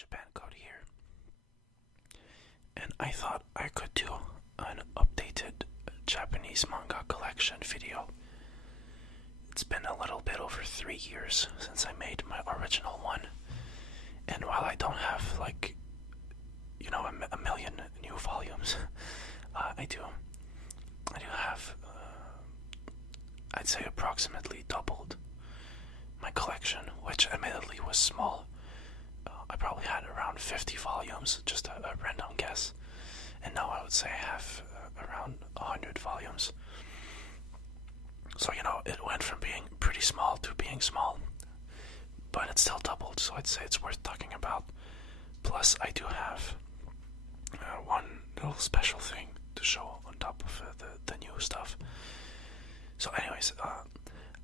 Japan Code here, and I thought I could do an updated Japanese manga collection video. It's been a little bit over 3 years since I made my original one, and while I don't have a million new volumes, I do have I'd say approximately doubled my collection, which admittedly was small. I probably had around 50 volumes, just a random guess, and now I would say I have around 100 volumes. So it went from being pretty small to being small, but it's still doubled, so I'd say it's worth talking about. Plus I do have one little special thing to show on top of the new stuff. So anyways,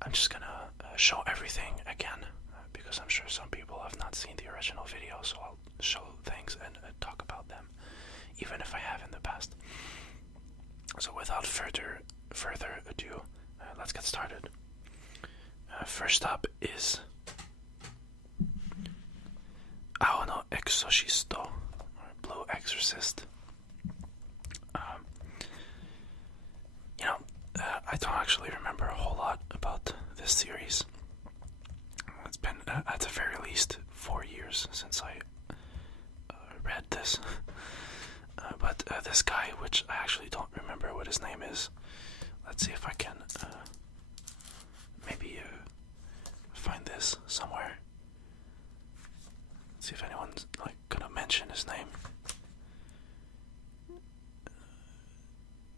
I'm just gonna show everything again, because I'm sure some people have not seen the original video, so I'll show things and talk about them, even if I have in the past. So without further ado, let's get started. First up is Ao no Exorcisto, or Blue Exorcist. I don't actually remember a whole lot about this series. It's been, at the very least, 4 years since I read this. But this guy, which I actually don't remember what his name is. Let's see if I can maybe find this somewhere. Let's see if anyone's gonna mention his name.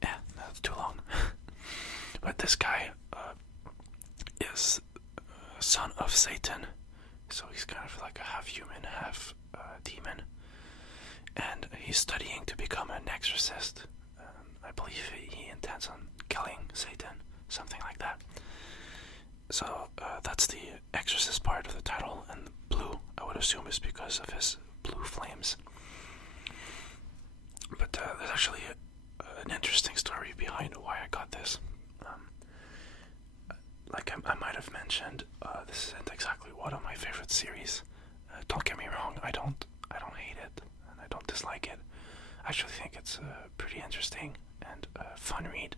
Yeah, that's too long. But this guy is son of Satan, so he's kind of like a half human, half demon, and he's studying to become an exorcist. I believe he intends on killing Satan, something like that. So that's the Exorcist part of the title, and blue, I would assume, is because of his blue flames. But there's actually an interesting story behind why I got this. Like I might have mentioned, this isn't exactly one of my favorite series. Don't get me wrong, I don't hate it, and I don't dislike it. I actually think it's pretty interesting and fun read.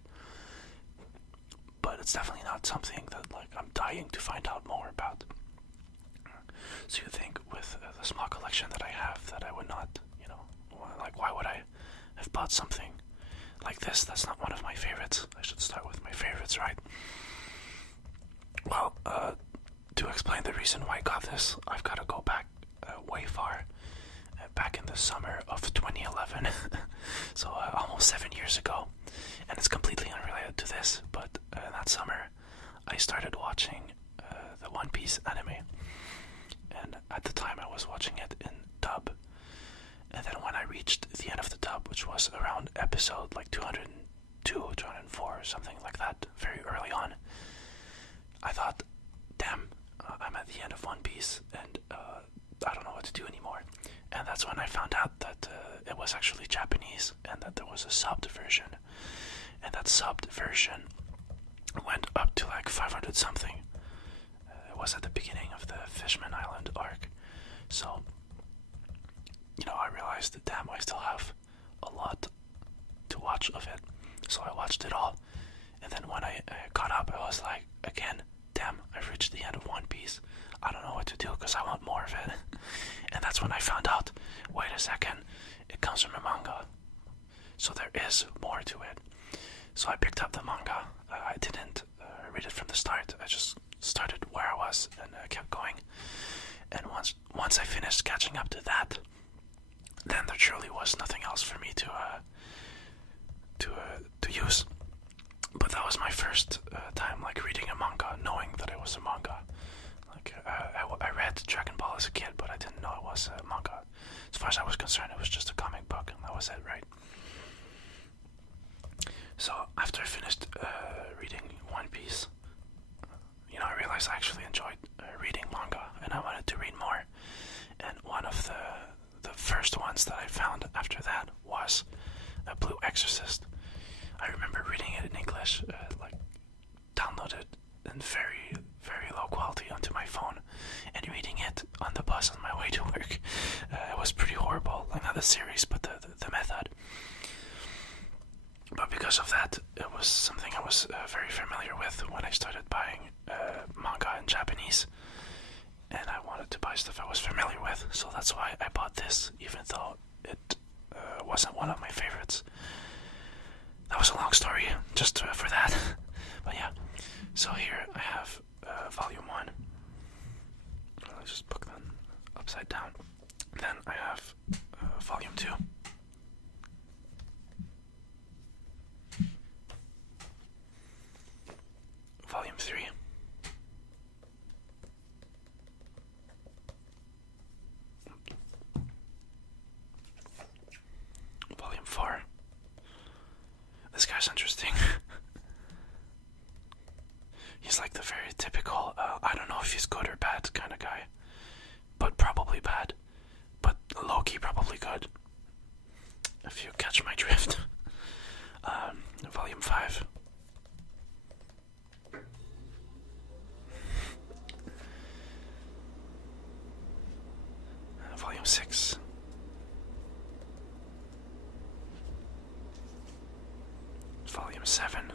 But it's definitely not something that I'm dying to find out more about. So you think with the small collection that I have that I would not, why would I have bought something like this? That's not one of my favorites. I should start with my favorites, right? Well, to explain the reason why I got this, I've got to go back way far. Back in the summer of 2011, so almost 7 years ago. And it's completely unrelated to this, but that summer I started watching the One Piece anime. And at the time I was watching it in dub. And then when I reached the end of the dub, which was around episode 202, 204, or something like that, very early on, I thought, damn, I'm at the end of One Piece, and I don't know what to do anymore. And that's when I found out that it was actually Japanese, and that there was a subbed version. And that subbed version went up to 500 something. It was at the beginning of the Fishman Island arc. So, I realized that, damn, I still have a lot to watch of it. So I watched it all. And then when I caught up, I was like, again, damn, I've reached the end of One Piece. I don't know what to do because I want more of it. And that's when I found out, wait a second, it comes from a manga. So there is more to it. So I picked up the manga. I didn't read it from the start. I just started where I was and kept going. And once I finished catching up to that, then there truly was nothing else for me to use. But that was my first time reading a manga, knowing that it was a manga. I read Dragon Ball as a kid, but I didn't know it was a manga. As far as I was concerned, it was just a comic book, and that was it, right? So after I finished reading One Piece, I realized I actually enjoyed reading manga, and I wanted to read more. And one of the first ones that I found after that was Blue Exorcist. I remember reading it in English, downloaded in very, very low quality onto my phone, and reading it on the bus on my way to work. It was pretty horrible. Like, not the series, but the method. But because of that, it was something I was very familiar with when I started buying manga in Japanese. And I wanted to buy stuff I was familiar with, so that's why I bought this, even though it wasn't one of my favorites. That was a long story, just for that. But yeah, so here I have Volume 1. I'll just put them upside down. Then I have Volume 2. Volume 3. Volume 4. This guy's interesting. He's like the very typical, I don't know if he's good or bad kind of guy. But probably bad. But low-key probably good. If you catch my drift. Volume 5. Volume 6. Volume 7.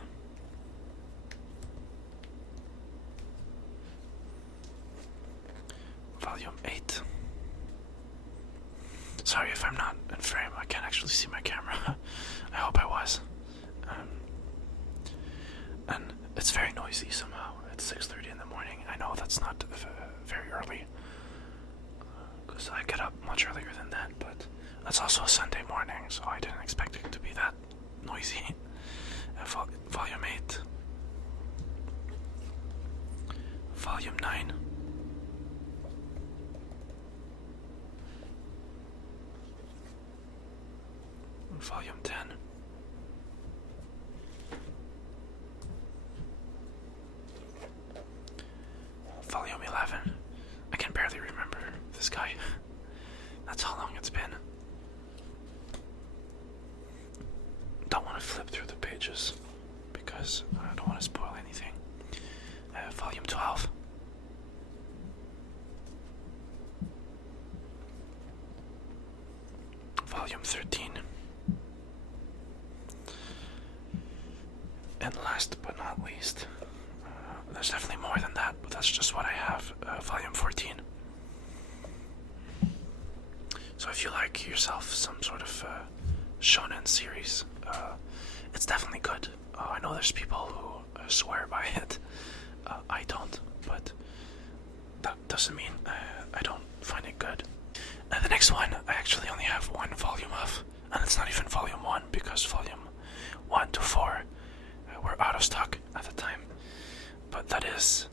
Volume 8. Sorry if I'm not in frame, I can't actually see my camera. I hope I was. And it's very noisy somehow. It's 6:30 in the morning. I know that's not very early, because I get up much earlier than that, but it's also a Sunday morning, so I didn't expect it to be that noisy. Volume 8. Volume 9. Volume 10. Volume 11. I can barely remember this guy. That's how long it's been. Don't want to flip through the pages because I don't want to spoil anything. Volume 12. Volume 13. And last but not least, there's definitely more than that, but that's just what I have. Volume 14. So if you like yourself some sort of shonen series, it's definitely good. I know there's people who swear by it. I don't, but that doesn't mean I don't find it good. The next one, I actually only have one volume of, and it's not even volume 1, because volume 1 to 4 were out of stock at the time. But that is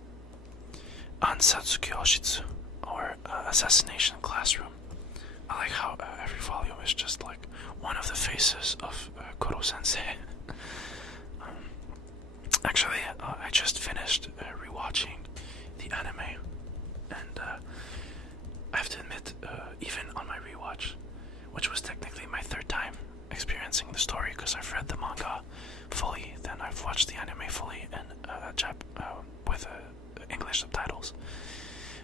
Ansatsuki Oshitsu, or Assassination Classroom. I like how every volume is just like one of the faces of Koro-sensei. Actually, I just finished rewatching the anime, and I have to admit, even on my rewatch, which was technically my third time experiencing the story, because I've read the manga fully, then I've watched the anime fully in with English subtitles,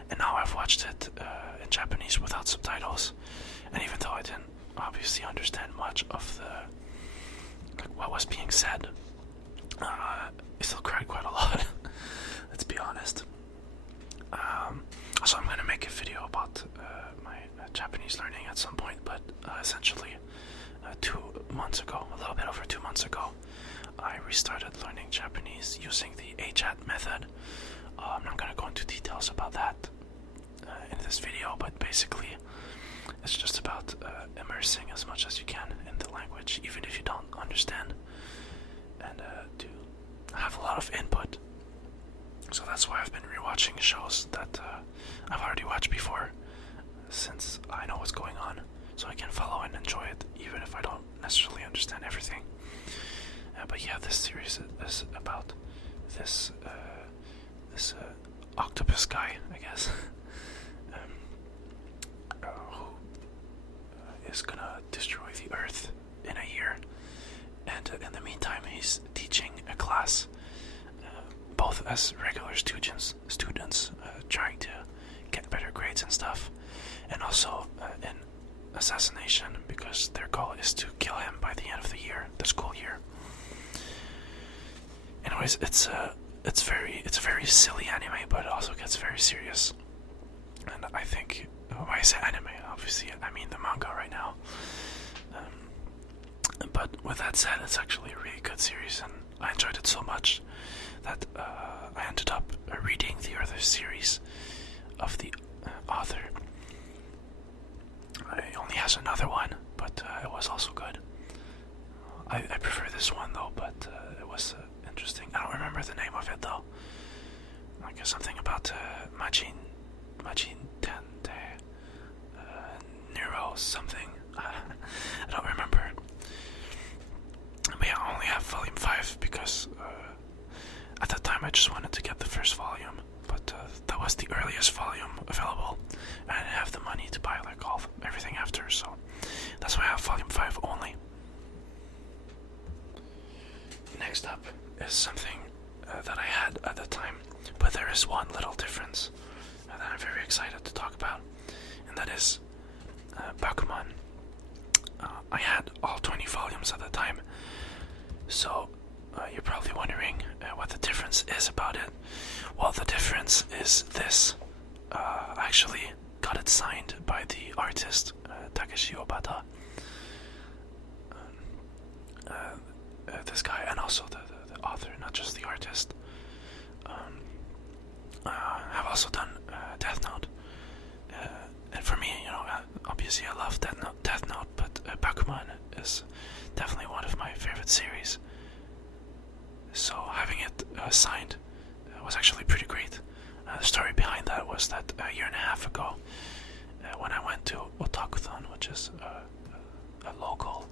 and now I've watched it in Japanese without subtitles. And even though I didn't obviously understand much of what was being said, I still cried quite a lot. Let's be honest. So I'm gonna make a video about my Japanese learning at some point, but essentially 2 months ago, a little bit over 2 months ago, I restarted learning Japanese using the HAT method. I'm not gonna go into details about that in this video, but basically it's just about immersing as much as you can in the language, even if you don't understand, and to have a lot of input. So that's why I've been rewatching shows that I've already watched before, since I know what's going on, so I can follow and enjoy it, even if I don't necessarily understand everything. But yeah, this series is about this octopus guy, I guess, who is gonna destroy the Earth in a year, and in the meantime he's teaching a class, both as regular students trying to get better grades and stuff, and also in assassination because their goal is to kill him by the end of the year, the school year. Anyways, it's a very silly anime, but it also gets very serious. And I think when I say anime, obviously I mean the manga right now. But with that said, it's actually a really good series, and I enjoyed it so much that I ended up reading the other series of the author. He only has another one, but it was also good. I prefer this one though, but it was interesting. I don't remember the name of it though. Like something about Majin Tente, Neuro something. I don't remember. But yeah, I only have volume 5 because at the time I just wanted to get the first volume, but that was the earliest volume available, and I didn't have the money to buy like everything after, so that's why I have volume 5 only. Next up is something that I had at the time, but there is one little difference that I'm very excited to talk about, and that is Bakuman. I had all 20 volumes at the time, so you're probably wondering what the difference is about it. Well, the difference is this. I actually got it signed by the artist, Takeshi Obata. This guy, and also the author, not just the artist. I've also done Death Note. And for me, obviously I love Death Note, but Bakuman is definitely one of my favorite series. So having it signed was actually pretty great. The story behind that was that a year and a half ago, when I went to Otakuthon, which is a local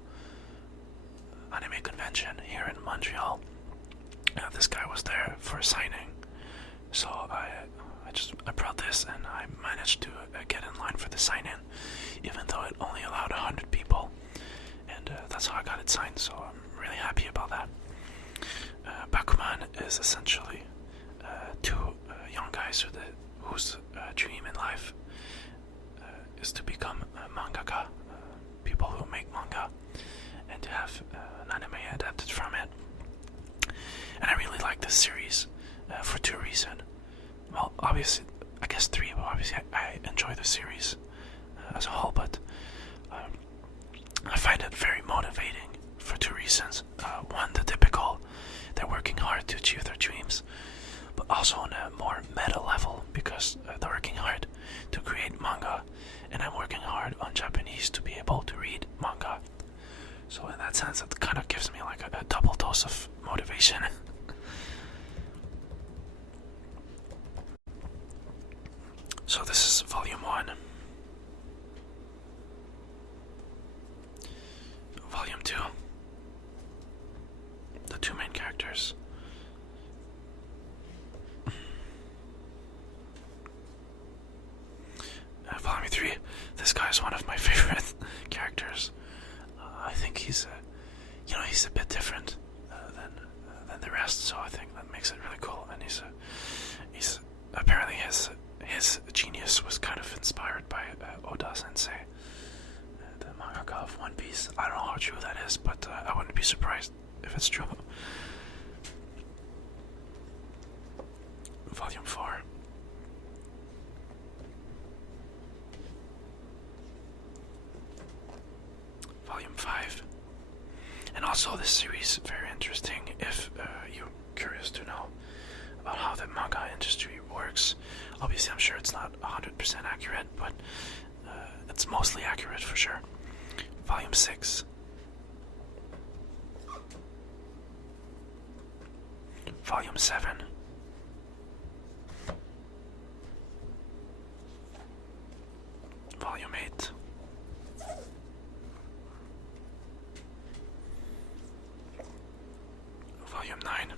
anime convention here in Montreal, this guy was there for a signing. So I brought this, and I managed to get in line for the sign-in, even though it only allowed 100 people, and that's how I got it signed. So I'm really happy about that. Bakuman is essentially two young guys whose dream in life is to become mangaka, people who make manga, and to have an anime adapted from it. And I really like this series for two reasons. Well, obviously, I guess three, but obviously I enjoy the series as a whole, but I find it very motivating for two reasons. One, the typical, they're working hard to achieve their dreams, but also on a more meta level, because they're working hard to create manga, and I'm working hard on Japanese to be able to read manga. So in that sense, it kind of gives me like a double dose of motivation. So this is volume 1. Volume 2. The two main characters. Volume 3. This guy is one of my favorite characters. I think he's a bit different than the rest, so I think that makes it really cool. And he's apparently his genius was kind of inspired by Oda Sensei, the mangaka of One Piece. I don't know how true that is, but I wouldn't be surprised if it's true. Volume 4. Volume 5. And also this series, very interesting if you're curious to know about how the manga industry works. Obviously, I'm sure it's not 100% accurate, but it's mostly accurate for sure. Volume 6. Volume 7. Volume 8. Volume 9.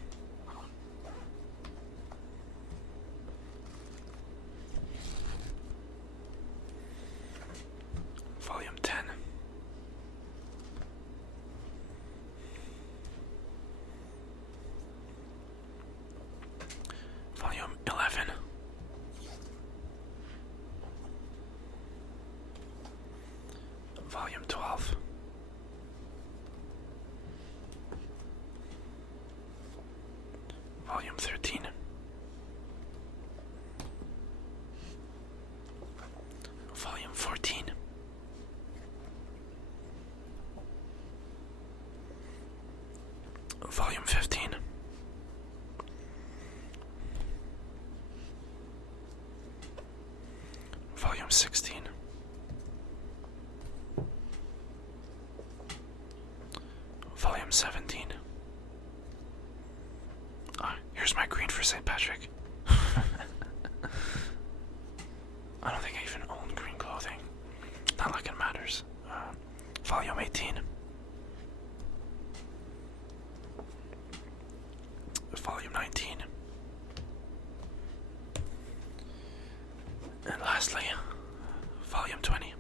Volume 10. Volume 11. Volume 16. Volume 17. Here's my green for St. Patrick. I don't think I even own green clothing. Not like it matters. Volume 18. Volume 19. And lastly, Volume 20.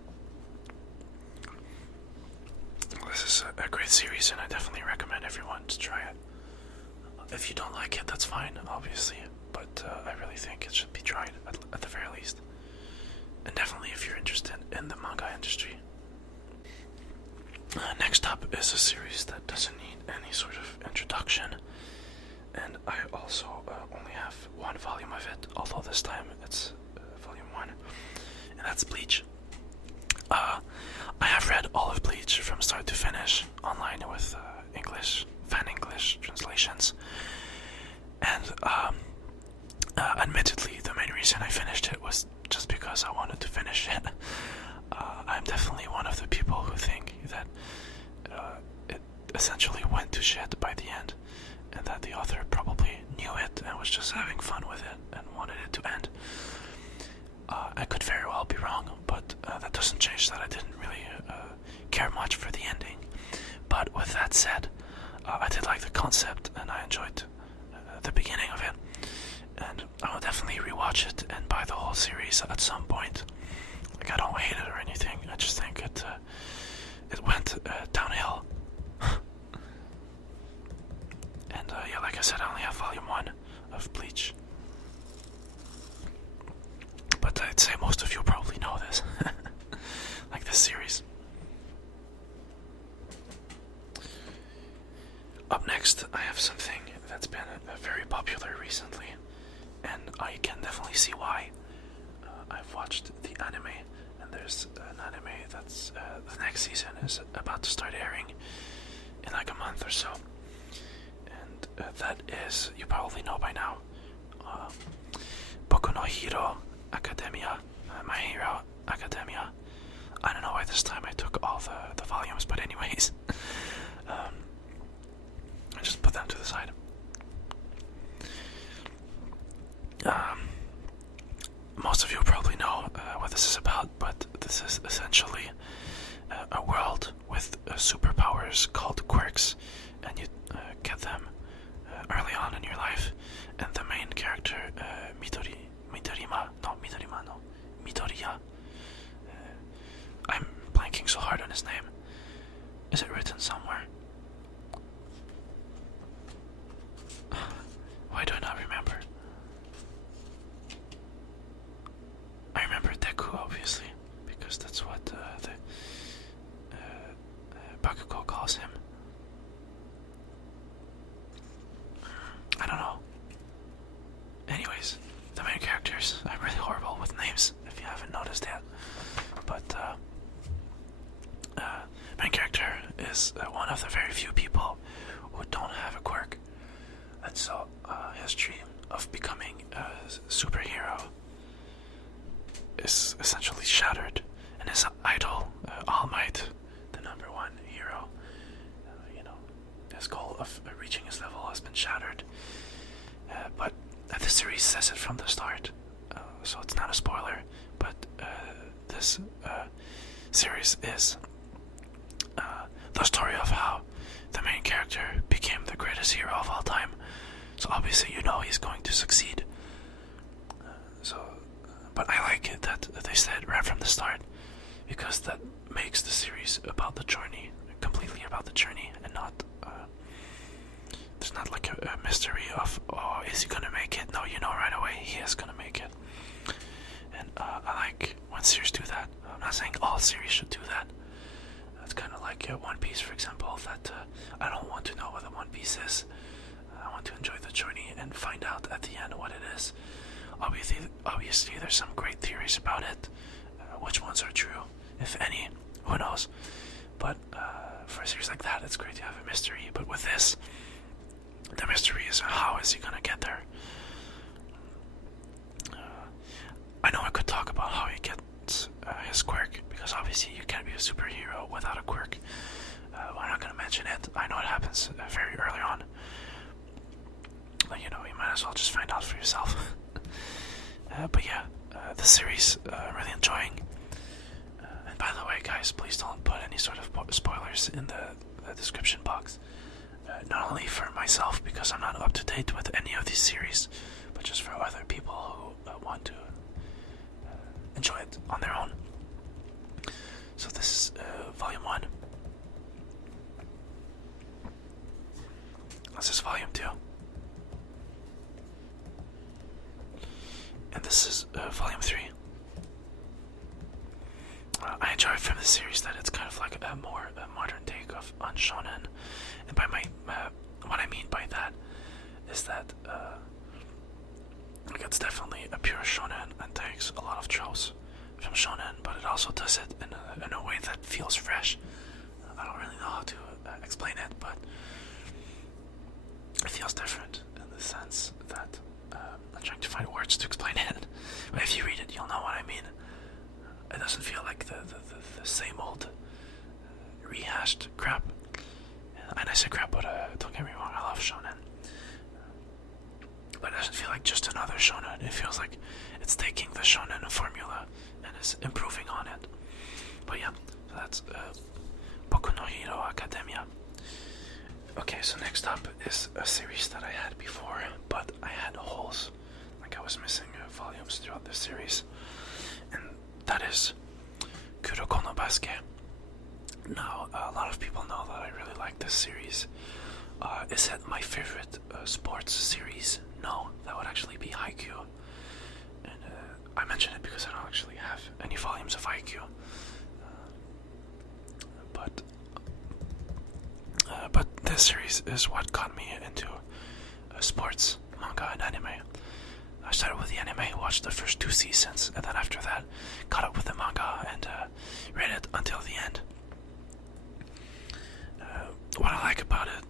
This is a great series, and I definitely recommend everyone to try it. If you don't like it, that's fine, obviously, but I really think it should be tried at the very least. And definitely if you're interested in the manga industry. Next up is a series that doesn't need any sort of introduction, and I also only have one volume of it, although this time it's volume 1, and that's Bleach. I have read all of Bleach from start to finish online with fan English translations, and admittedly the main reason I finished it was just because I wanted to finish it. I'm definitely one of the people who think that it essentially went to shit by the end, and that the author probably knew it and was just having fun with it and wanted it to end. I could very well be wrong, but that doesn't change that I didn't really care much for the ending. But with that said, I did like the concept, and I enjoyed the beginning of it, and I will definitely rewatch it and buy the whole series at some point. Like, I don't hate it or anything, I just think it went downhill. And yeah, like I said, I only have volume 1 of Bleach. But I'd say most of you probably know this. Like this series. Up next, I have something that's been very popular recently, and I can definitely see why. I've watched the anime, and there's an anime that's the next season is about to start airing in like a month or so, and that is, you probably know by now, Boku no Hero Academia, My Hero Academia. I don't know why this time I took all the volumes, but anyways, I just put them to the side. Most of you probably know what this is about, but this is essentially a world with superpowers called quirks, and you get them early on in your life, and the main character, Midoriya. I'm blanking so hard on his name. Is it written somewhere? Why do I not remember? I remember Deku, obviously, because that's what the Bakugo calls him. I don't know. Anyways, the main characters, I'm really horrible with names, if you haven't noticed yet. But main character is one of the very few people who don't have a quirk. And so his dream of becoming a superhero is essentially shattered, and his idol, All Might, the #1 hero, his goal of reaching his level has been shattered. But the series says it from the start, so it's not a spoiler, but this series is the story of how the main character became the greatest hero of all time. So obviously he's going to succeed. But I like it that they said right from the start, because that makes the series about the journey, completely about the journey, and not there's not like a mystery of, oh, is he gonna make it? No, right away he is gonna make it. And I like when series do that. I'm not saying all series should do that. It's kind of like One Piece, for example, that I don't want to know what the One Piece is. I want to enjoy the journey and find out at the end what it is. Obviously there's some great theories about it. Which ones are true, if any, who knows. But for a series like that, it's great to have a mystery. But with this, the mystery is, how is he gonna get there? I know I could talk about how he gets crazy. You can't be a superhero without a quirk. I'm not gonna mention it. I know it happens very early on. But you know, you might as well just find out for yourself. But yeah, the series, I'm really enjoying. And by the way, guys, please don't put any sort of spoilers in the description box. Not only for myself, because I'm not up to date with any of these series, but just for other people who want to enjoy it on their own. So this is volume 1. This is volume 2. And this is volume 3. I enjoy from this series that it's kind of like a more modern take on shonen, and by what I mean by that is that like it's definitely a pure shonen and takes a lot of tropes from shonen, but it also does it in a way that feels fresh. I don't really know how to explain it, but it feels different in the sense that I'm trying to find words to explain it. But if you read it, you'll know what I mean. It doesn't feel like the same old rehashed crap. And I say crap, but don't get me wrong, I love shonen. But it doesn't feel like just another shonen. It feels like it's taking the shonen formula and is improving on it. But yeah, so that's Boku no Hero Academia. Okay, so next up is a series that I had before, but I had holes. Like I was missing volumes throughout this series. And that is Kuroko no Basuke. Now, a lot of people know that I really like this series. Is it my favorite sports series? No, that would actually be Haikyuu. And I mention it because I don't actually have any volumes of Haikyuu. But this series is what got me into sports, manga, and anime. I started with the anime, watched the first 2 seasons, and then after that, caught up with the manga and read it until the end. What I like about it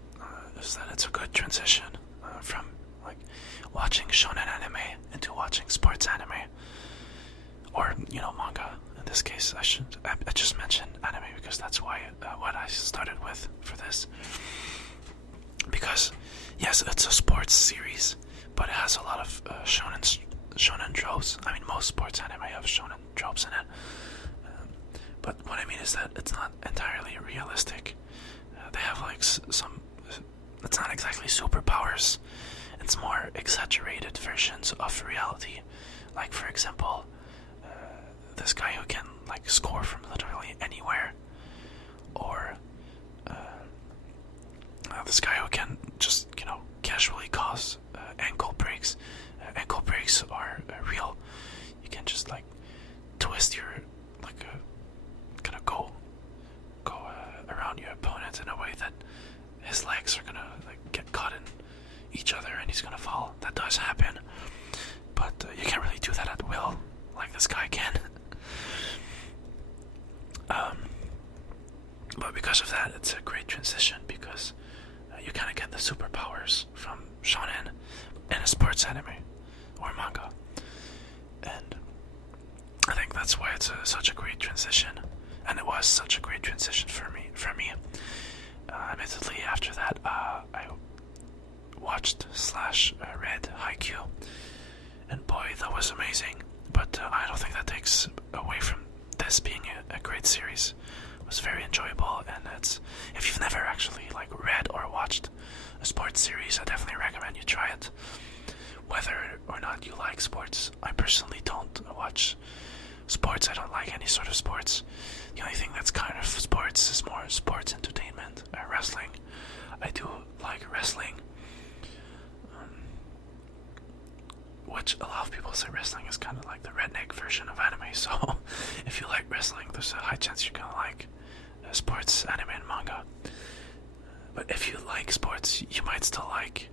is that it's a good transition from like watching shonen anime into watching sports anime, or you know, manga. In this case, I just mentioned anime because that's why what I started with for this. Because yes, it's a sports series, but it has a lot of shonen tropes. I mean, most sports anime have shonen tropes in it. But what I mean is that it's not entirely realistic. They have like some. It's not exactly superpowers. It's more exaggerated versions of reality. Like for example, this guy who can like score from literally anywhere, or this guy who can just casually cause ankle breaks. Ankle breaks are real. You can just like twist your kind of go around your opponent in a way that his legs are gonna like get caught in each other and he's gonna fall. That does happen, but you can't really do that at will like this guy can. But because of that, it's a great transition because you kind of get the superpowers from shonen in a sports anime or manga, and I think that's why it's such a great transition, and it was such a great transition for me. Admittedly, after that, I watched / read Haikyuu, and boy, that was amazing. But I don't think that takes away from this being a great series. It was very enjoyable, and if you've never actually like read or watched a sports series, I definitely recommend you try it. Whether or not you like sports, I personally don't watch sports. I don't like any sort of sports. The only thing that's kind of sports is more sports entertainment. Wrestling. I do like wrestling. Which a lot of people say wrestling is kind of like the redneck version of anime. So if you like wrestling, there's a high chance you're gonna like sports, anime, and manga. But if you like sports, you might still like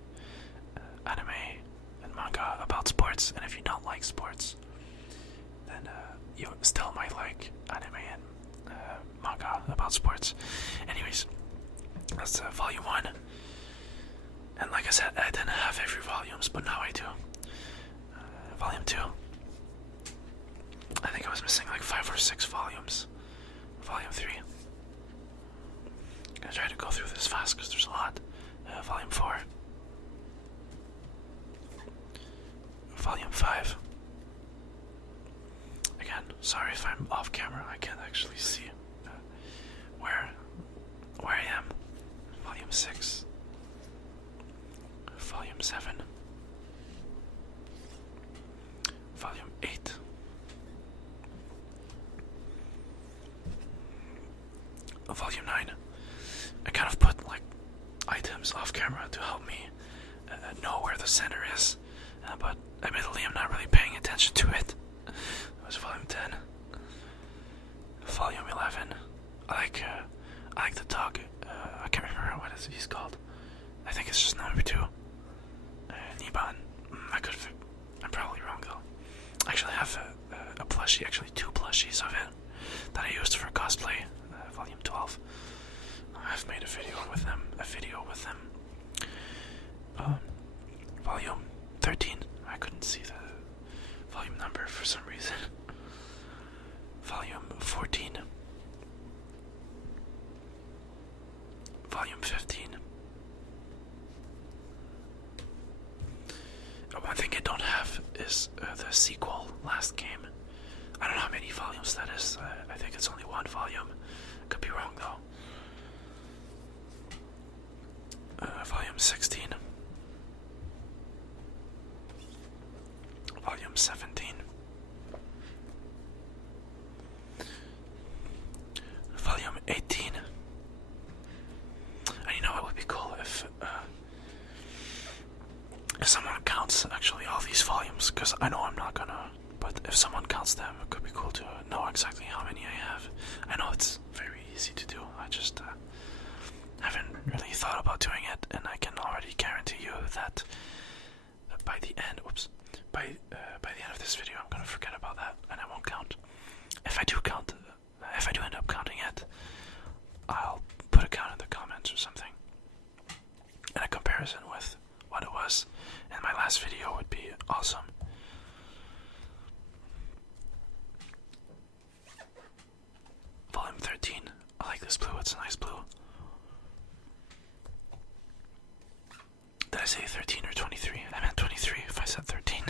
anime and manga about sports. And if you don't like sports, then you still might like anime and manga about sports. Anyways, that's volume 1. And like I said, I didn't have every volumes, but now I do. Volume 2. I think I was missing like 5 or 6 volumes. Volume 3. I'm gonna try to go through this fast because there's a lot. Volume 4. Volume 5. Again, sorry if I'm off camera, I can't actually see where I am. Volume 6. Volume 7. Volume 8. Volume 9. I kind of put like items off camera to help me know where the center is, but admittedly I'm not really paying attention to it. It was Volume 10. Volume 11. I like the dog. I can't remember what he's called. I think it's just number 2. Niban. I'm probably wrong though. I actually have a plushie, actually 2 plushies of it that I used for cosplay. Volume 12. I've made a video with them. Volume 13. I couldn't see the volume number for some reason. Volume 14. Volume 15. One thing I don't have is the sequel, Last Game. I don't know how many volumes that is. I think it's only 1 volume. Could be wrong though. Volume 16. Volume 17. Volume 18. And you know what would be cool if someone counts actually all these volumes, because I know I'm not gonna, but if someone counts them, it could be cool to know exactly how many I have. I know it's very easy to do, I just haven't really thought about doing it, and I can already guarantee you that by the end of this video I'm gonna forget about that and I won't count. If I do end up counting it, I'll put a count in the comments or something, and a comparison with what it was in my last video would be awesome. Volume 13. I like this blue, it's a nice blue. Did I say 13 or 23? I meant 23 if I said 13.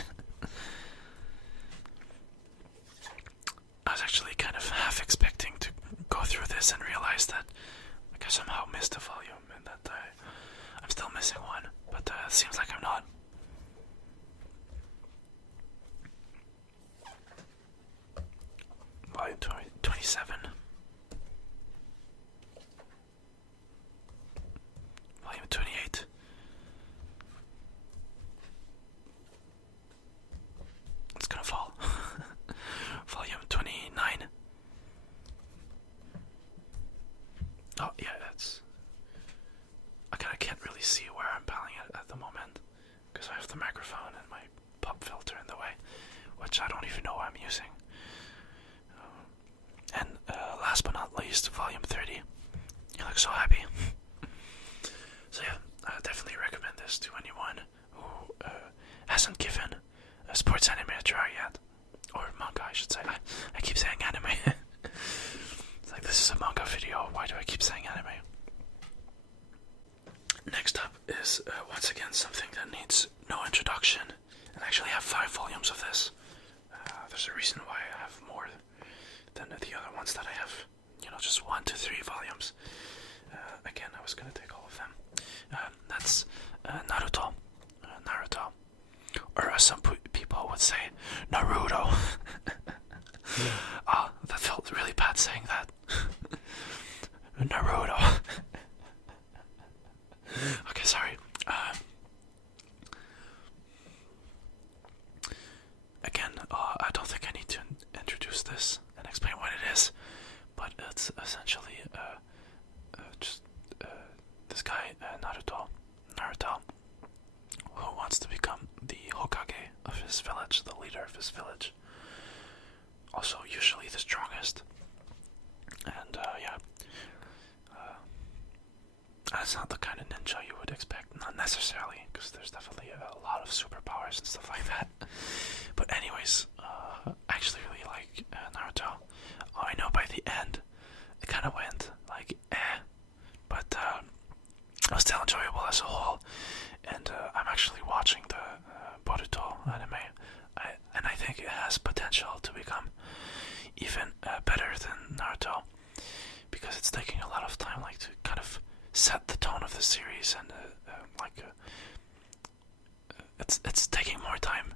I was actually kind of half expecting to go through this and realize that I somehow missed a volume and that I'm still missing one, but it seems like I'm not. Volume 27. Volume 28. It's gonna fall. Volume 29. Oh yeah, I can't really see where I'm palling it at the moment because I have the microphone and my pop filter in the way, which I don't even know why I'm using. And last but not least, Volume 30. You look so happy. So yeah, I definitely recommend this to anyone who hasn't given a sports anime a try yet. Or manga, I should say. I keep saying anime. It's like, this is a manga video, why do I keep saying anime? Next up is, once again, something that needs no introduction. And I actually have 5 volumes of this. There's a reason why I have more than the other ones that I have, just 1 to 3 volumes. Again, I was gonna take all of them. That's Naruto. Or as some people would say, Naruto. That felt really bad saying that. Naruto. Okay, sorry. Again, I don't think I need to introduce this and explain what it is, but it's essentially just this guy, Naruto, who wants to become the Hokage of his village, the leader of his village. Also, usually the strongest. And it's not the kind of ninja you would expect, not necessarily, because there's definitely a lot of superpowers and stuff like that. But anyways, I actually really like Naruto. I know by the end, still enjoyable as a whole, and I'm actually watching the Boruto anime, and I think it has potential to become even better than Naruto, because it's taking a lot of time, like, to kind of set the tone of the series, and it's taking more time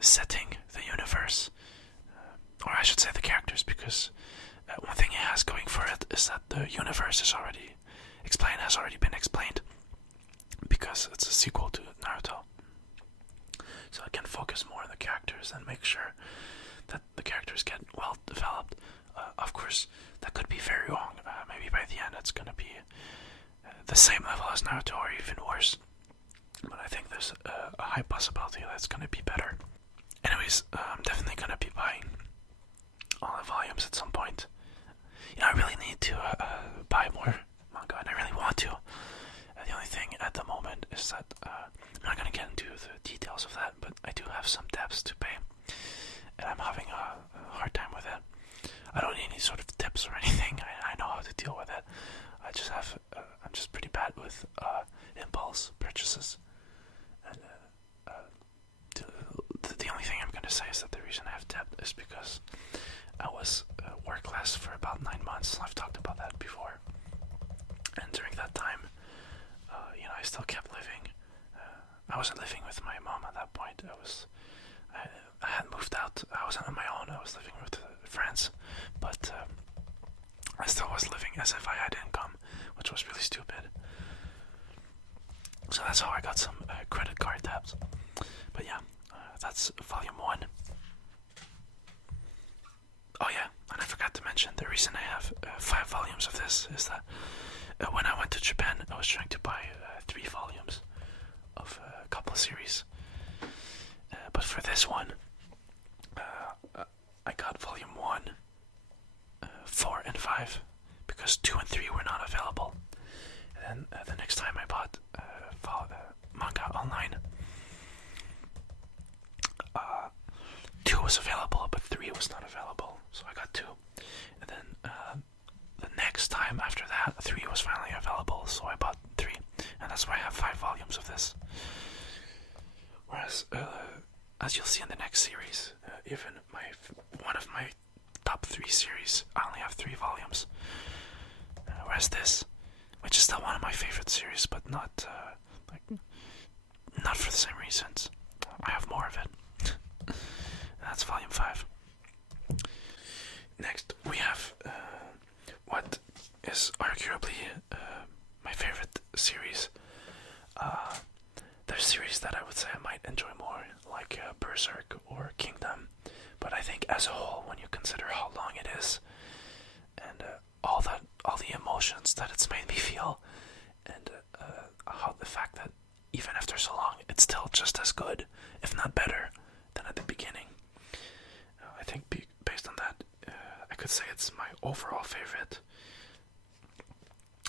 setting the universe, or I should say the characters, because one thing it has going for it is that the universe has already been explained, because it's a sequel to Naruto. So I can focus more on the characters and make sure that the characters get well developed. Of course, that could be very wrong. Maybe by the end it's going to be the same level as Naruto, or even worse. But I think there's a high possibility that it's going to be better. Anyways, I'm definitely going to be buying all the volumes at some point. I really need to buy more manga, and I really want to. The only thing at the moment is that I'm not going to get into the details of that, but I do have some debts to pay, and I'm having a hard time with it. I don't need any sort of tips or anything. I know how to deal with it. I'm just pretty bad with impulse purchases, and the only thing I'm going to say is that the reason I have debt is because I was workless for about 9 months. I've talked about that before, and during that time, I still kept living. I wasn't living with my mom at that point. I had moved out. I wasn't on my own. I was living with friends, but I still was living as if I had income, which was really stupid. So that's how I got some credit card debts. But yeah, that's volume 1. Oh yeah, and I forgot to mention, the reason I have 5 volumes of this is that when I went to Japan, I was trying to buy 3 volumes of a couple of series. But for this one, I got volume 1, 4, and 5, because 2 and 3 were not available. And then the next time I bought manga online, 2 was available, but 3 was not available, so I got 2. And then the next time after that, 3 was finally available, so I bought 3, and that's why I have 5 volumes of this. Whereas, as you'll see in the next series, even one of my top 3 series, I only have 3 volumes. Whereas this, which is still one of my favorite series, but not for the same reasons, I have more of it. That's volume 5. Next, we have what is arguably my favorite series. There's series that I would say I might enjoy more, like Berserk or Kingdom, but I think as a whole, when you consider how long it is, and all the emotions that it's made me feel, and how the fact that even after so long, it's still just as good, if not better, than at the beginning. I think based on that, I could say it's my overall favorite.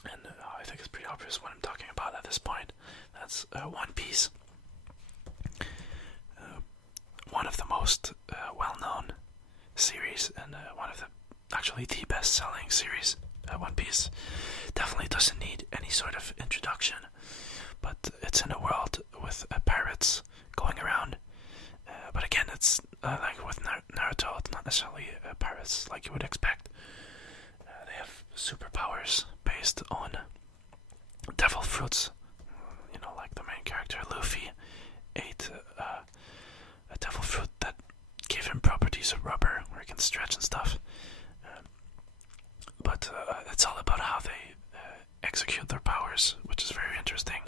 And I think it's pretty obvious what I'm talking about at this point. That's One Piece. One of the most well-known series, and one of actually the best-selling series. One Piece definitely doesn't need any sort of introduction, but it's in a world with pirates going around. But again, it's like with Naruto, it's not necessarily pirates like you would expect. They have superpowers based on devil fruits. Like the main character, Luffy, ate a devil fruit that gave him properties of rubber, where he can stretch and stuff. But it's all about how they execute their powers, which is very interesting.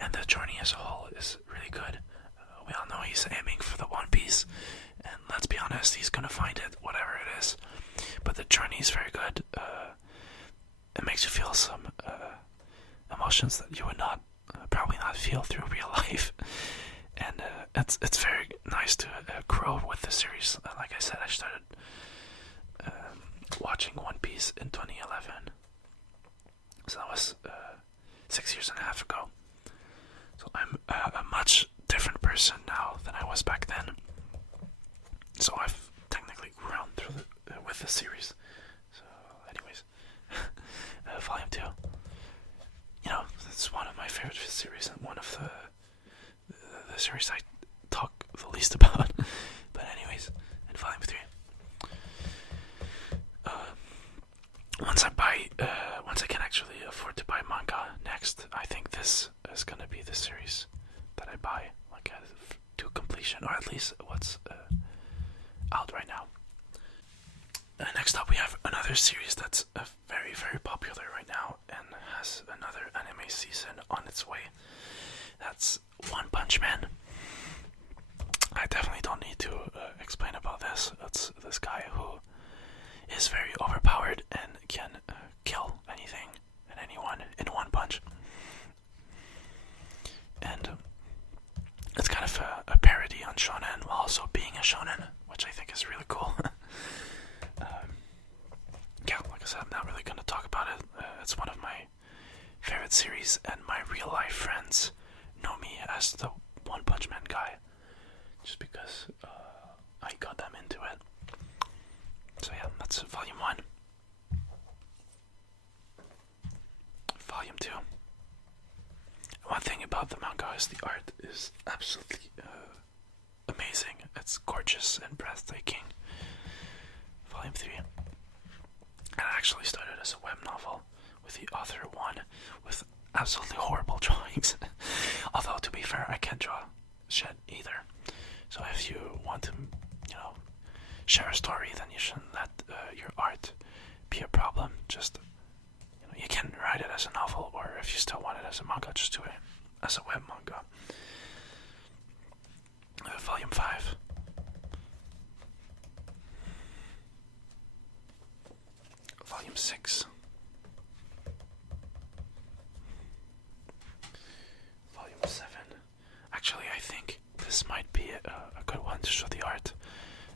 And the journey as a whole is really good. We all know he's aiming for the One Piece, and let's be honest, he's gonna find it, whatever it is. But the journey is very good. It makes you feel some emotions that you would probably not feel through real life. And it's very nice to grow with the series. Like I said, I started watching One Piece in 2011. So that was 6 years and a half ago. So I'm a much different person now than I was back then. So I've technically grown through with the series. So anyways, volume 2. series and one of the series I talk the least about. But anyways, in volume 3, once I can actually afford to buy manga next, I think this is gonna be the series that I buy, like to completion, or at least what's out right now. Next up, we have another series that's very, very popular right now and has another anime season on its way. That's One Punch Man. I definitely don't need to explain about this. It's this guy who is very overpowered and can kill anything and anyone in one punch. And it's kind of a parody on shonen while also being a shonen, which I think is really cool. Yeah, like I said, I'm not really going to talk about it. It's one of my favorite series, and my real life friends know me as the One Punch Man guy, just because I got them into it. So yeah, that's volume 1. Volume 2. One thing about the manga is the art is absolutely amazing. It's gorgeous and breathtaking. Volume 3. And it actually started as a web novel with the author 1 with absolutely horrible drawings. Although, to be fair, I can't draw shit either. So if you want to, share a story, then you shouldn't let your art be a problem. Just, you can write it as a novel, or if you still want it as a manga, just do it as a web manga. Volume 5. Volume 6. Volume 7. Actually, I think this might be a good one to show the art.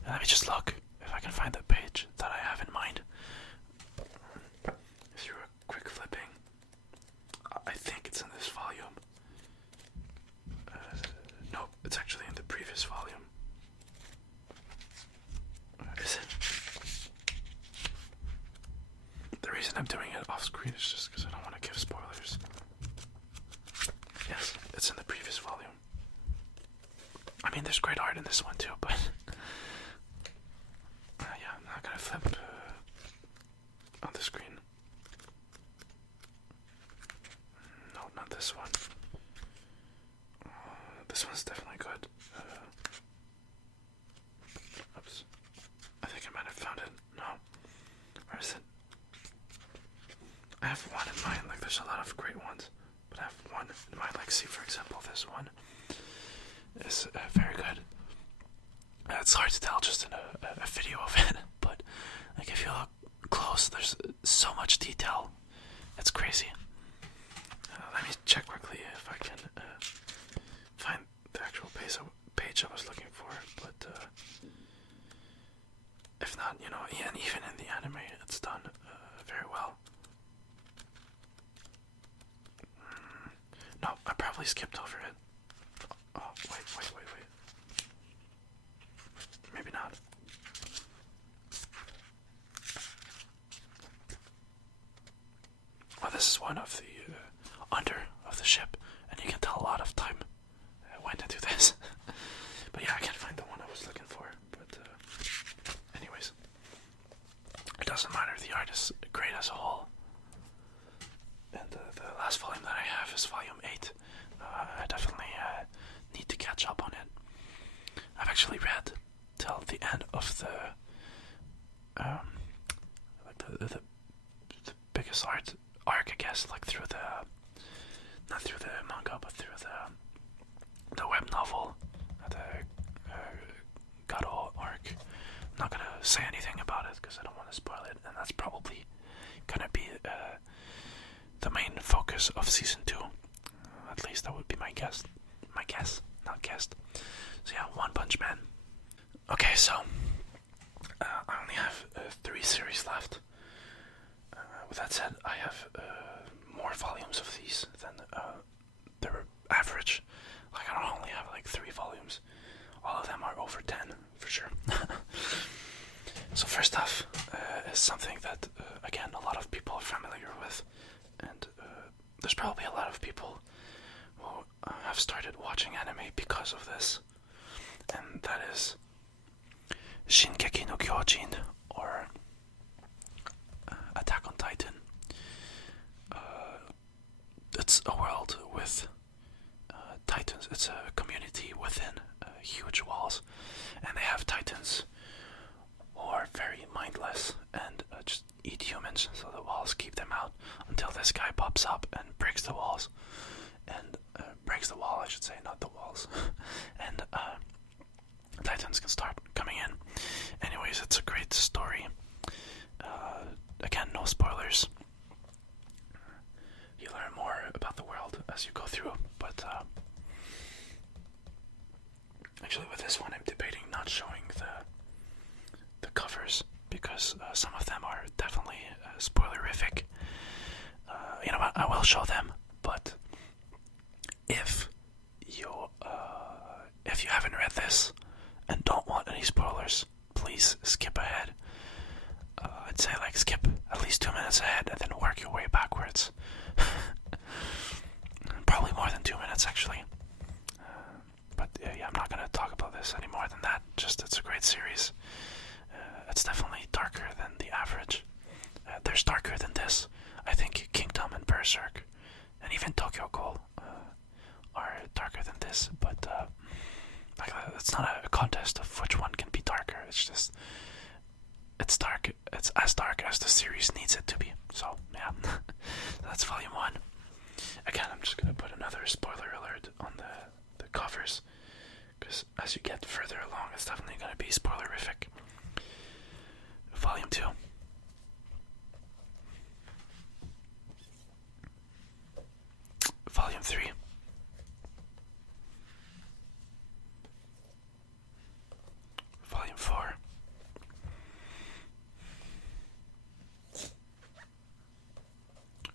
Let me just look if I can find the page that I have in mind. Through a quick flipping. I think it's in this volume. Nope, it's actually in the previous volume. Is it? The reason I'm doing it off screen is just because I don't want to give spoilers. Yes, it's in the previous volume. I mean, there's great art in this one too, but yeah, I'm not gonna flip on the screen. No, not this one. This one's definitely good. Oops. I think I might have found it. No. Where is it? I have one in mind, like there's a lot of great ones, but I have one in mind, like see for example this one is very good. It's hard to tell just in a video of it, but like if you look close, there's so much detail. It's crazy. Let me check quickly if I can find the actual page I was looking for, but if not, and even in the anime, it's done very well. No, I probably skipped over it. Oh, wait. Maybe not. Well, this is one of the under of the ship, and you can tell a lot of time went into this. But yeah, I can't find the one I was looking for. But anyways, it doesn't matter. The art is great as a whole. And the last volume that I have is volume 8. I definitely need to catch up on it. I've actually read till the end of the biggest arc, I guess, like through not through the manga, but through the web novel, the Ghoul arc. I'm not gonna say anything about it because I don't want to spoil it, and that's probably gonna be the main focus of season 2. At least that would be my guess. Not guessed. So yeah, One Punch Man. Okay, so I only have 3 series left. With that said, I have more volumes of these than their average. Like, I don't only have like 3 volumes. All of them are over 10 for sure. So first off is something that again a lot of people are familiar with, and there's probably a lot of people who have started watching anime because of this, and that is Shingeki no Kyojin, or Attack on Titan. It's a world with titans. It's a community within huge walls, and they have titans who are very mindless and just eat humans, so the walls keep them out until this guy pops up and breaks the walls. And breaks the wall, I should say, not the walls. And titans can start coming in. Anyways, it's a great story. Again, no spoilers. You learn more about the world as you go through, but actually with this one I'm debating not showing the covers, because some of them are definitely spoilerific. You know what, I will show them, but if you haven't read this and don't want any spoilers, please skip ahead. I'd say like skip at least 2 minutes ahead and then work your way backwards. Probably more than 2 minutes actually. But yeah, I'm not going to talk about this any more than that. Just it's a great series. It's definitely darker than the average. There's darker than this. I think Kingdom and Berserk and even Tokyo Ghoul are darker than this, but like it's not a contest of which one can be darker. It's just it's dark. It's as dark as the series needs it to be. So yeah, that's volume 1. Again, I'm just gonna put another spoiler alert on the covers, because as you get further along, it's definitely gonna be spoilerific. Volume 2. Volume 3. Volume 4.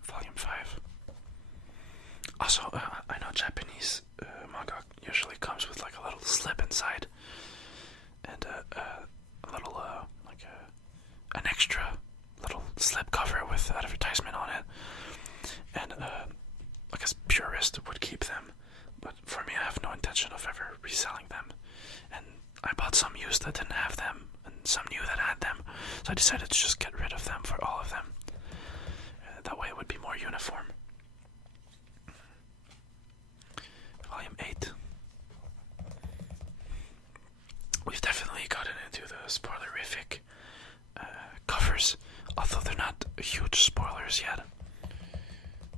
Volume 5. Also, I know Japanese manga usually comes with like a little slip inside, and a little an extra little slip cover with advertisement on it, and like a purist would keep them, but for me I have no intention of ever reselling them, and I bought some used that didn't have them and some new that had them, so I decided to just get rid of them for all of them. That way it would be more uniform. Volume 8. We've definitely gotten into the spoilerific covers, although they're not huge spoilers yet.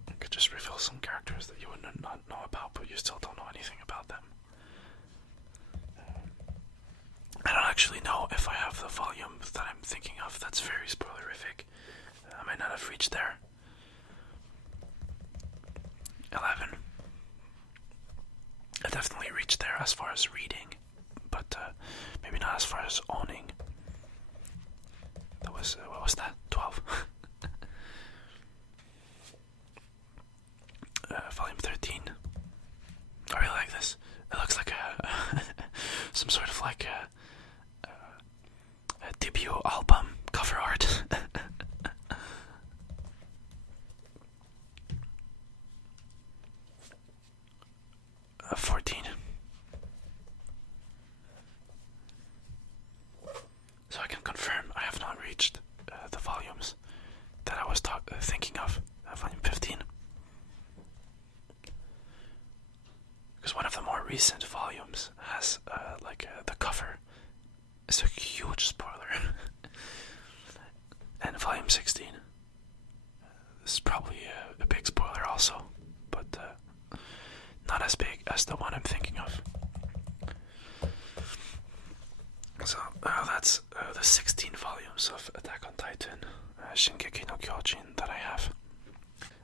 I could just reveal some characters that you would not know about, but you still don't know anything about them. I don't actually know if I have the volume that I'm thinking of that's very spoilerific. I might not have reached there. 11. I definitely reached there as far as reading, but maybe not as far as owning. That was, what was that? 12. Volume 13. I really like this. It looks like some sort of like a debut album cover art. 14. So I can confirm I have not reached the volumes that I was thinking of. Volume 15. Because one of the more recent volumes has the cover is a huge spoiler. And volume 16 is probably a big spoiler also, but not as big as the one I'm thinking of. So that's the 16 volumes of Attack on Titan, Shingeki no Kyojin that I have.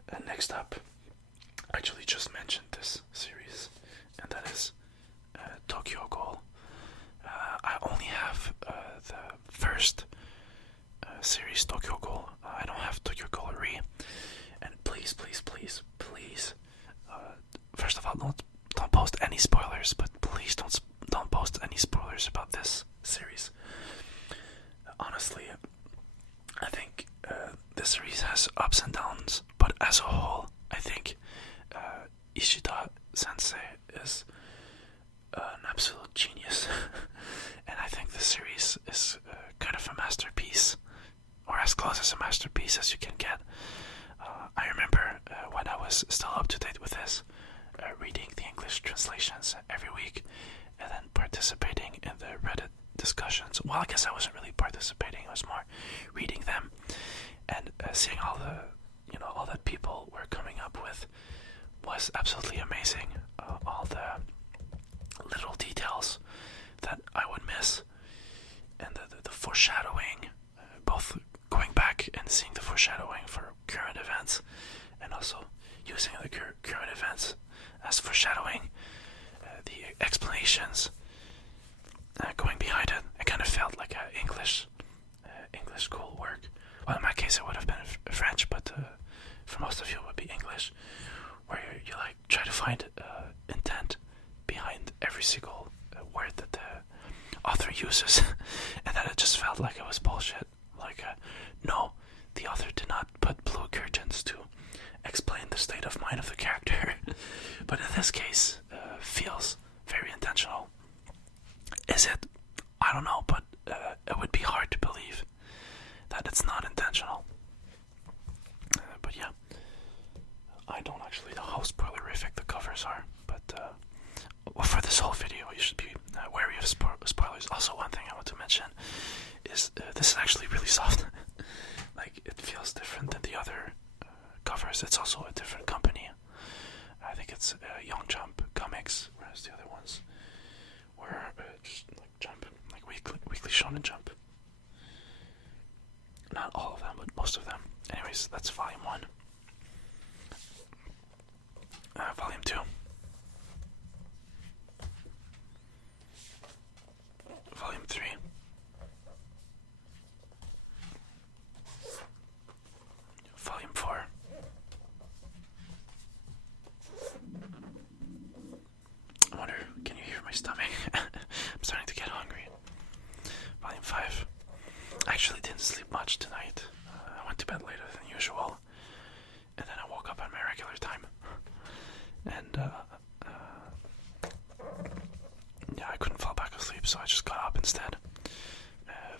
And next up, I actually just mentioned this series, and that is Tokyo Ghoul. I only have the first series, Tokyo Ghoul. I don't have Tokyo Ghoul Re. And please, first of all, don't post any spoilers, but please don't post any spoilers about this series. Honestly, I think this series has ups and downs, but as a whole, I think Ishida sensei is an absolute genius, and I think the series is kind of a masterpiece, or as close as a masterpiece as you can get. I remember when I was still up to date with this, reading the English translations every week, and then participating in the Reddit discussions. Well, I guess I wasn't really participating; I was more reading them and seeing all that people were coming up with was absolutely amazing. All the little details that I would miss, and the foreshadowing, both going back and seeing the foreshadowing for current events, and also using the current events as foreshadowing, the explanations going behind it. It kind of felt like English school work. Well, in my case, it would have been French, but for most of you, it would be English, where you like try to find intent behind every single word that the author uses, and then it just felt like it was bullshit. Like, no, the author did not put blue curtains to explain the state of mind of the character, but in this case, feels very intentional. Is it? I don't know, but it would be hard to believe that it's not intentional. But yeah, I don't actually know how spoilerific the covers are, but well, for this whole video, you should be wary of spoilers. Also, one thing I want to mention is this is actually really soft. Like, it feels different than the other covers. It's also a different company. I think it's Young Jump Comics, whereas the other ones were just like Jump, like Weekly Shonen Jump. Not all of them, but most of them. Anyways, that's Volume 1. Volume 2. Volume 3. Volume 4. I wonder, can you hear my stomach? I'm starting to get hungry. Volume 5. I actually didn't sleep much tonight. I went to bed later than usual, and then I woke up at my regular time. And yeah, I couldn't fall back asleep, so I just got up instead.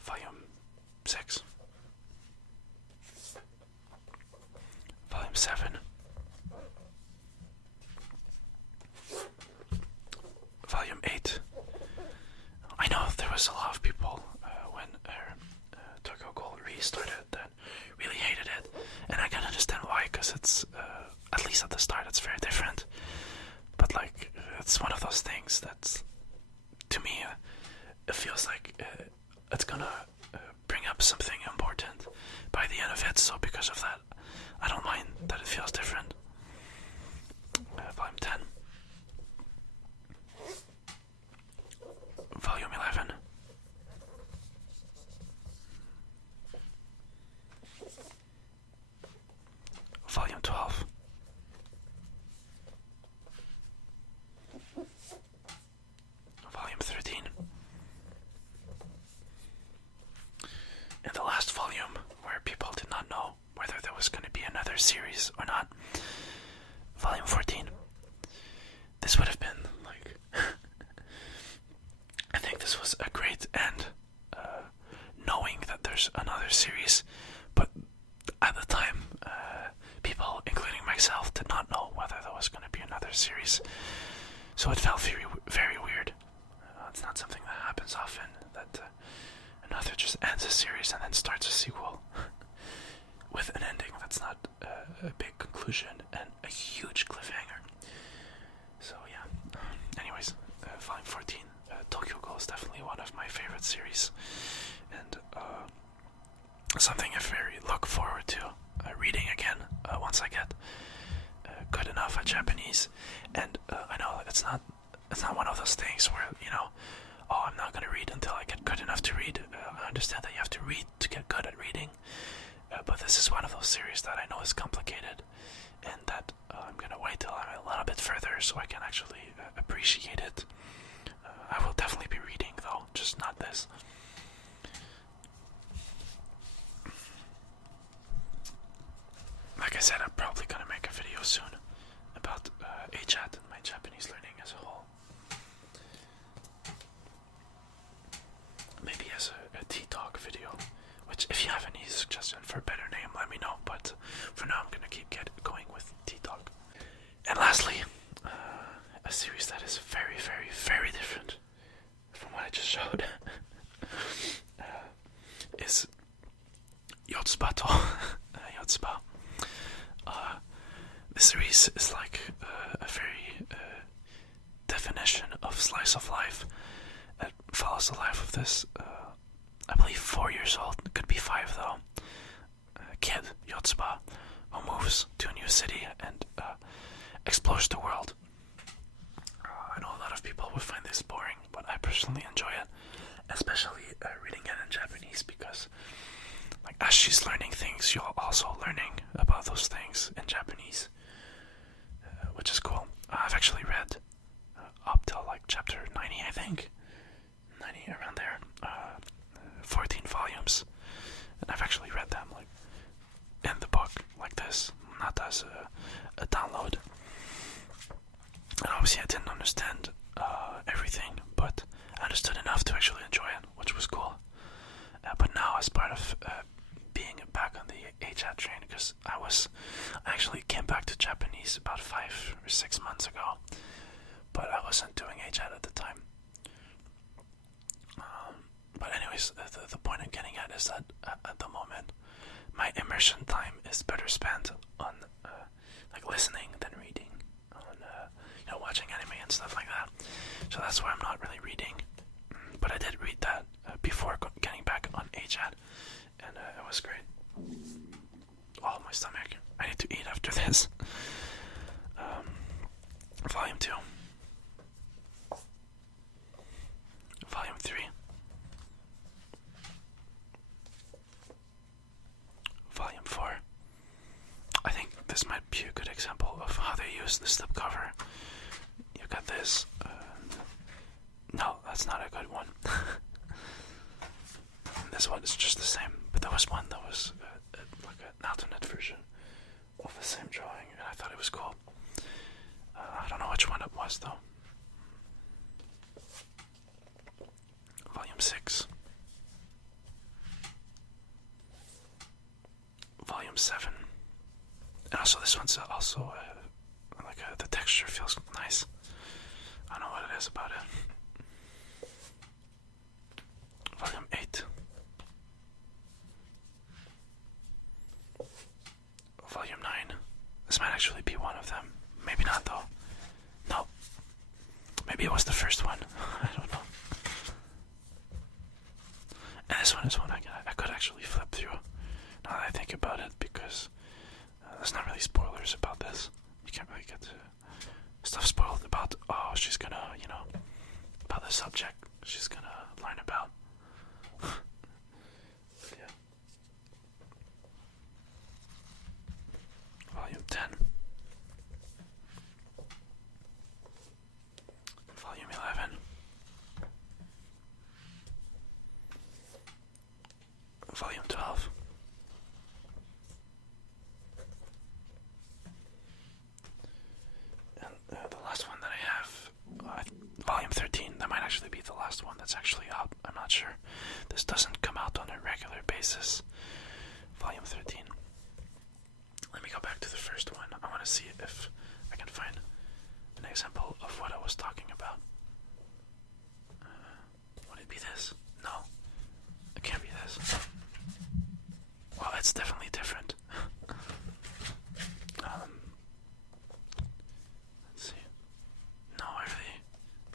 Volume 6. Volume 7. Volume 8. I know there was a lot of people when Tokyo Ghoul restarted that really hated it, and I can understand why, because it's at least at the start it's very different, but like it's one of those things that's, to me, it feels like it's gonna bring up something important by the end of it, so because of that I don't mind that it feels different. Volume 10. Volume 11. Volume 12. Volume 13. And the last volume, where people did not know whether there was going to be another series or not, Volume 14. This would have been like I think this was a great end, knowing that there's another series, but at the time, people, including myself, did not know whether there was going to be another series, so it felt very, very weird. It's not something that happens often, that an author just ends a series and then starts a sequel with an ending that's not a big conclusion and a huge cliffhanger. So yeah, anyways, Volume 14, Tokyo Ghoul is definitely one of my favorite series, and something I very look forward to reading again once I get good enough at Japanese. And I know it's not one of those things where, oh, I'm not going to read until I get good enough to read. I understand that you have to read to get good at reading, but this is one of those series that I know is complicated, and that I'm going to wait till I'm a little bit further so I can actually appreciate it. I will definitely be reading, though, just not this. Like I said, I'm probably going to make a video soon about HAT and my Japanese suggestion for a better name, let me know. But for now, I'm gonna keep going with T-Talk. And lastly, a series that is very, very, very different from what I just showed is Yotsubato. Yotsuba. This series is like a very definition of slice of life. It follows the life of this, I believe 4 years old, could be 5 though, kid, Yotsuba, who moves to a new city and explores the world. I know a lot of people would find this boring, but I personally enjoy it, especially reading it in Japanese, because like as she's learning things, you're also learning about those things in Japanese, which is cool. I've actually read up till like chapter 90, I think, 90 around there, 14 volumes, and I've actually read them like in the book like this, not as a download. And obviously I didn't understand everything, but I understood enough to actually enjoy it, which was cool. But now, as part of being back on the HAT train, because I actually came back to Japanese about 5 or 6 months ago, but I wasn't doing HAT at the time. But anyways, the point I'm getting at is that at the moment, my immersion time is better spent on like listening than reading, on watching anime and stuff like that. So that's why I'm not really reading. But I did read that before getting back on HAT, and it was great. Oh, my stomach. I need to eat after this. Volume 2. Volume 3. Volume 4. I think this might be a good example of how they use the slipcover. You got this. No, that's not a good one. This one is just the same, but there was one that was like an alternate version of the same drawing, and I thought it was cool. I don't know which one it was though. Volume 6. Volume 7. And also this one's also the texture feels nice. I don't know what it is about it. Volume 8. Volume 9. This might actually be one of them. Maybe not though. No. Maybe it was the first one. I don't know. And this one is one I could actually flip through, now that I think about it, because there's not really spoilers about this. You can't really get stuff spoiled about, oh, she's gonna, about the subject she's gonna learn about. Yeah. Volume 10. Volume 11. Volume 12. And the last one that I have, Volume 13, that might actually be the last one that's actually out. I'm not sure. This doesn't come out on a regular basis. Volume 13. Let me go back to the first one. I want to see if I can find an example of what I was talking about. Would it be this? No. It can't be this. Well, it's definitely different. Let's see. No, I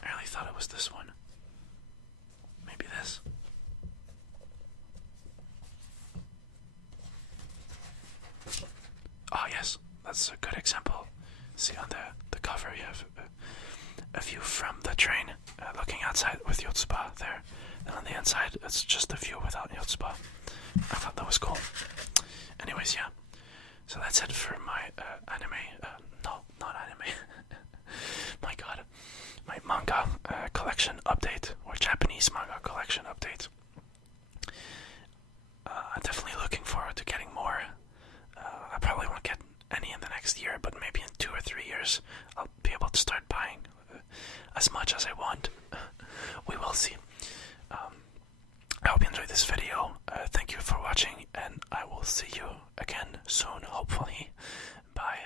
really thought it was this one. Maybe this. Oh yes, that's a good example. See on the cover you have a view from the train looking outside with Yotsuba there. And on the inside it's just a view without Yotsuba. I thought that was cool. Anyways, yeah. So that's it for my anime. No, not anime. My god. My manga collection update, or Japanese manga collection update. I'm definitely looking forward to getting more. I probably won't get any in the next year, but maybe in 2 or 3 years I'll be able to start buying as much as I want. We will see. I hope you enjoyed this video. Thank you for watching, and I will see you again soon, hopefully. Bye.